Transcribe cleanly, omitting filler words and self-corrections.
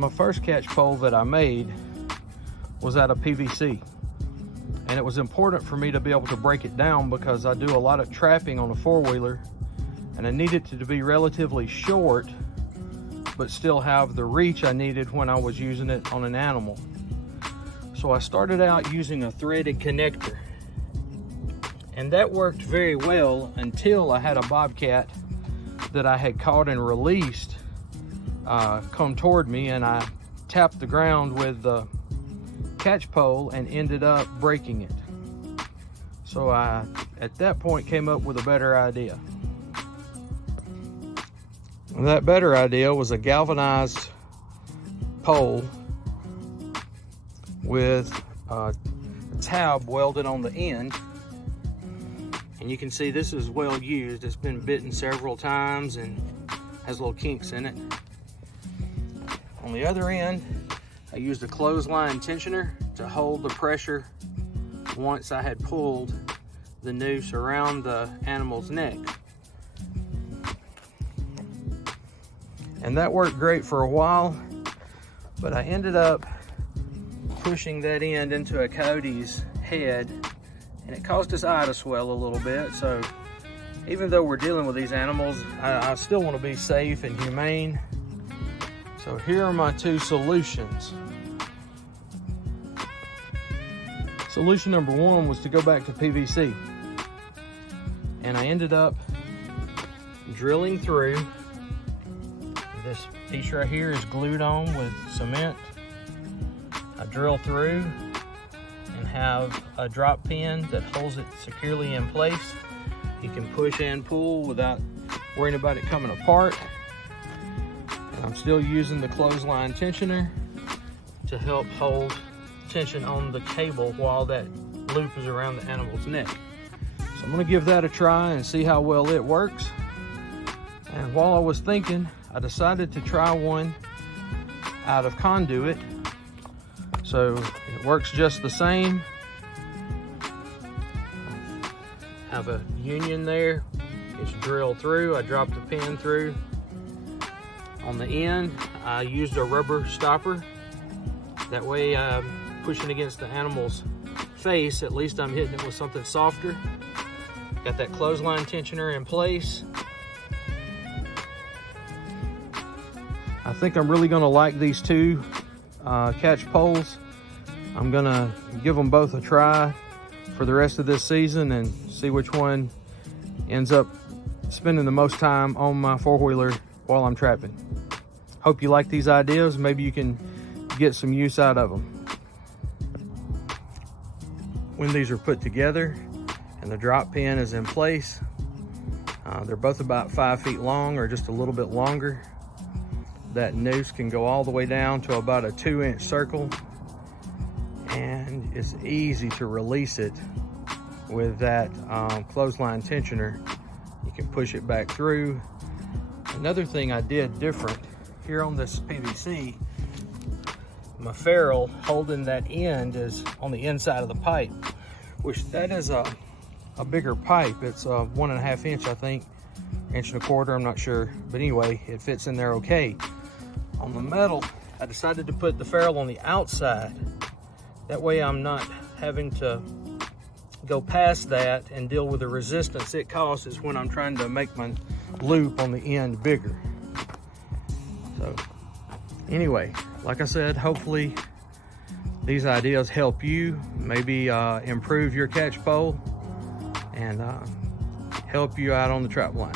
My first catch pole that I made was out of PVC. And it was important for me to be able to break it down because I do a lot of trapping on a four-wheeler, and I needed it to be relatively short, but still have the reach I needed when I was using it on an animal. So I started out using a threaded connector, and that worked very well until I had a bobcat that I had caught and released come toward me, and I tapped the ground with the catch pole and ended up breaking it. So I, at that point, came up with a better idea. And that better idea was a galvanized pole with a tab welded on the end. And you can see this is well used. It's been bitten several times and has little kinks in it. On the other end, I used a clothesline tensioner to hold the pressure once I had pulled the noose around the animal's neck. And that worked great for a while, but I ended up pushing that end into a coyote's head, and it caused his eye to swell a little bit. So even though we're dealing with these animals, I still want to be safe and humane. So here are my two solutions. Solution number one was to go back to PVC. And I ended up drilling through. This piece right here is glued on with cement. I drill through and have a drop pin that holds it securely in place. You can push and pull without worrying about it coming apart. And I'm still using the clothesline tensioner to help hold tension on the cable while that loop is around the animal's neck. So I'm gonna give that a try and see how well it works. And while I was thinking, I decided to try one out of conduit. So it works just the same. Have a union there, it's drilled through. I dropped the pin through. On the end, I used a rubber stopper. That way I'm pushing against the animal's face, at least I'm hitting it with something softer. Got that clothesline tensioner in place. I think I'm really gonna like these two catch poles. I'm gonna give them both a try for the rest of this season and see which one ends up spending the most time on my four-wheeler while I'm trapping. Hope you like these ideas. Maybe you can get some use out of them. When these are put together and the drop pin is in place, they're both about 5 feet long or just a little bit longer. That noose can go all the way down to about a 2-inch circle, and it's easy to release it with that clothesline tensioner. You can push it back through. Another thing I did different here on this PVC, my ferrule holding that end is on the inside of the pipe, which that is a bigger pipe. It's 1.5 inch, I think, 1.25 inches, I'm not sure. But anyway, it fits in there okay. On the metal, I decided to put the ferrule on the outside. That way I'm not having to go past that and deal with the resistance it causes when I'm trying to make my loop on the end bigger. So anyway, like I said, hopefully these ideas help you, maybe improve your catch pole and help you out on the trap line.